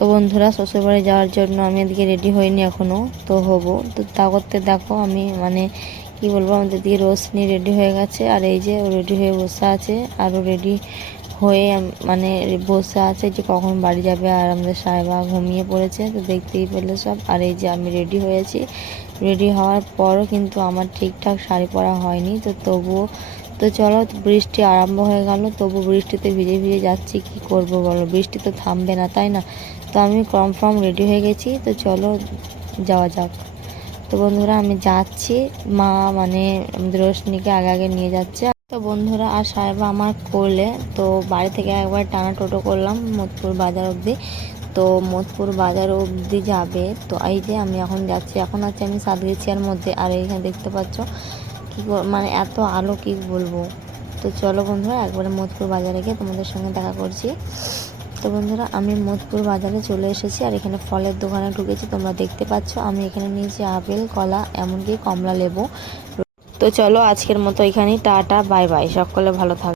তো বন্ধুরা শ্বশুরবাড়ি যাওয়ার জন্য আমি এদিকে রেডি হইনি এখনও, তো হবো। তো তা করতে দেখো আমি মানে কি বলবো, আমাদের দিকে রোশনি রেডি হয়ে গেছে, আর এই যে ও রেডি হয়ে বসে আছে, আর ও রেডি হয়ে মানে বসে আছে যে কখন বাড়ি যাবে। আর আমাদের সাহেবা ঘুমিয়ে পড়েছে, তো দেখতেই পেলে সব। আর এই যে আমি রেডি হয়েছি, রেডি হওয়ার পরও কিন্তু আমার ঠিকঠাক শাড়ি পরা হয়নি, তো তবুও তো চলো, বৃষ্টি আরম্ভ হয়ে গেল, তবু বৃষ্টিতে ভিজে ভিজে যাচ্ছি, কি করব বলো, বৃষ্টি তো থামবে না তাই না। তো আমি কনফার্ম রেডি হয়ে গেছি, তো চলো যাওয়া যাক। তো বন্ধুরা আমি যাচ্ছি, মা মানে আমাদের রোশনিকে আগে আগে নিয়ে যাচ্ছে। তো বন্ধুরা আর সাহেবা আমার কোলে, তো বাড়ি থেকে একবার টানা টোটো করলাম মোদপুর বাজার অবধি। তো মোদপুর বাজার অবধি যাবে, তো এই যে আমি এখন যাচ্ছি, এখন আছি আমি সাতগেছিয়ার মধ্যে। আর এইখানে দেখতে পাচ্ছ কি মানে এত আলো, কি বলবো। তো চলো বন্ধুরা একবারে মোদপুর বাজারে গিয়ে তোমাদের সঙ্গে দেখা করছি। তো বন্ধুরা আমি মোদপুর বাজারে চলে এসেছি, আর এখানে ফলের দোকানে ঢুকেছি। তোমরা দেখতে পাচ্ছ আমি এখানে নিয়েছি আপেল, কলা, এমনকি কমলা লেবু। তো চলো আজকের মতো এখানেই টাটা, বাই বাই, সকলে ভালো থাকবে।